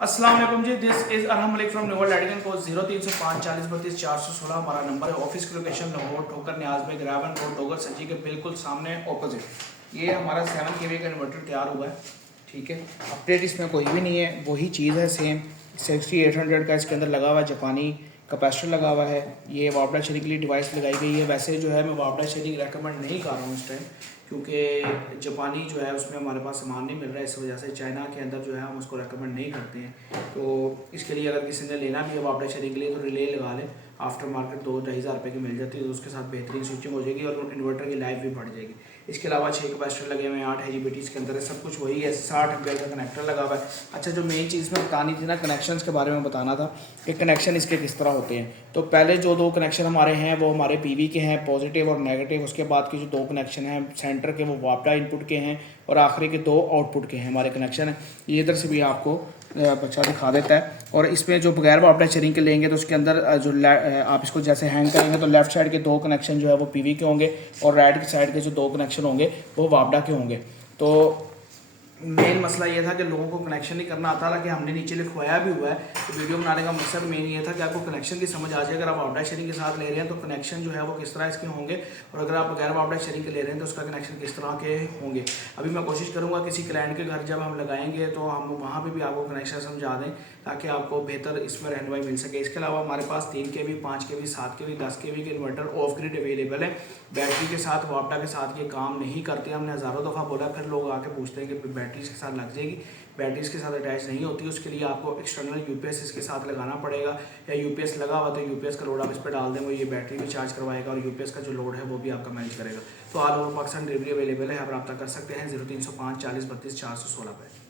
अस्सलाम वालेकुम जी, this is Arham Malik from new world एडिगन को 0305 40 32 416 हमारा नंबर है। ऑफिस की लोकेशन लाहौर ठोकर न्याज में ग्रावन रोड डोगर सज्जी के बिल्कुल सामने ऑपोजिट। ये हमारा 7 kV का इन्वर्टर तैयार हुआ है, ठीक है। अपडेट इसमें कोई भी नहीं है, वही चीज़ है सेम 6800 का इसके अंदर लगा हुआ है, जापानी कैपेसिटर लगा हुआ है। ये वापडा शेयरिंग के लिए डिवाइस लगाई गई है। वैसे जो है मैं वापडा शेयरिंग रेकमेंड नहीं कर रहा हूँ इस टाइम, क्योंकि जापानी जो है उसमें हमारे पास सामान नहीं मिल रहा है, इस वजह से चाइना के अंदर जो है हम उसको रेकमेंड नहीं करते हैं। तो इसके लिए अगर किसी ने लेना भी है वापडा शेयरिंग के लिए तो रिले लगा लें, आफ्टर मार्केट 2-2.5 हज़ार रुपये की मिल जाती है। तो उसके साथ बेहतरीन स्विचिंग हो जाएगी और इन्वर्टर की लाइफ भी बढ़ जाएगी। इसके अलावा 6 कैपेसिटर लगे हुए हैं, 8 IGBTs के अंदर है, सब कुछ वही है। 60 एम्पेयर का कनेक्टर लगा हुआ है। अच्छा, जो मेन चीज़ मैं बतानी थी ना, कनेक्शंस के बारे में बताना था कि कनेक्शन इसके किस तरह होते हैं। तो पहले जो 2 कनेक्शन हमारे हैं वो हमारे PV के हैं, पॉजिटिव और नेगेटिव। उसके बाद के जो 2 कनेक्शन हैं सेंटर के वो वापडा इनपुट के हैं और आखिरी के 2 आउटपुट के हैं हमारे कनेक्शन हैं। ये इधर से भी आपको बच्चा दिखा देता है। और इसमें जो बगैर वापडा शेयरिंग के लेंगे तो उसके अंदर जो आप इसको जैसे हैंग करेंगे तो लेफ्ट साइड के 2 कनेक्शन जो है वो PV के होंगे और राइट साइड के जो 2 कनेक्शन होंगे वो वापडा के होंगे। तो मेन मसला ये था कि लोगों को कनेक्शन नहीं करना आता था, कि हमने नीचे लिखवाया भी हुआ है। तो वीडियो बनाने का मकसद मेन ये था कि आपको कनेक्शन की समझ आ जाए। अगर आप वापडा शेयरिंग के साथ ले रहे हैं तो कनेक्शन जो है वो किस तरह इसके होंगे, और अगर आप बगैर वापडा शेयरिंग के ले रहे हैं तो उसका कनेक्शन किस तरह के होंगे। अभी मैं कोशिश करूँगा किसी क्लाइंट के घर जब हम लगाएंगे तो हम वहाँ पर भी आपको कनेक्शन समझा दें, ताकि आपको बेहतर इसमें रहनुमाई मिल सके। इसके अलावा हमारे पास 3 kV, 5 kV, 7 kV, 10 kV के इन्वर्टर ऑफ ग्रिड अवेलेबल है। बैटरी के साथ वापडा के साथ ये काम नहीं करते। हमने हज़ारों दफ़ा बोला, फिर लोग आके पूछते हैं कि बैटरीज के साथ लग जाएगी। बैटरीज के साथ अटैच नहीं होती, उसके लिए आपको एक्सटर्नल UPS इसके साथ लगाना पड़ेगा, या UPS लगा हुआ तो UPS का लोड आप इस पर डाल दें, वो ये बैटरी भी चार्ज करवाएगा और UPS का जो लोड है वो भी आपका मैनेज करेगा। तो all over Pakistan delivery available है, आप रब्ता कर सकते हैं 0305 40 32 416 पर।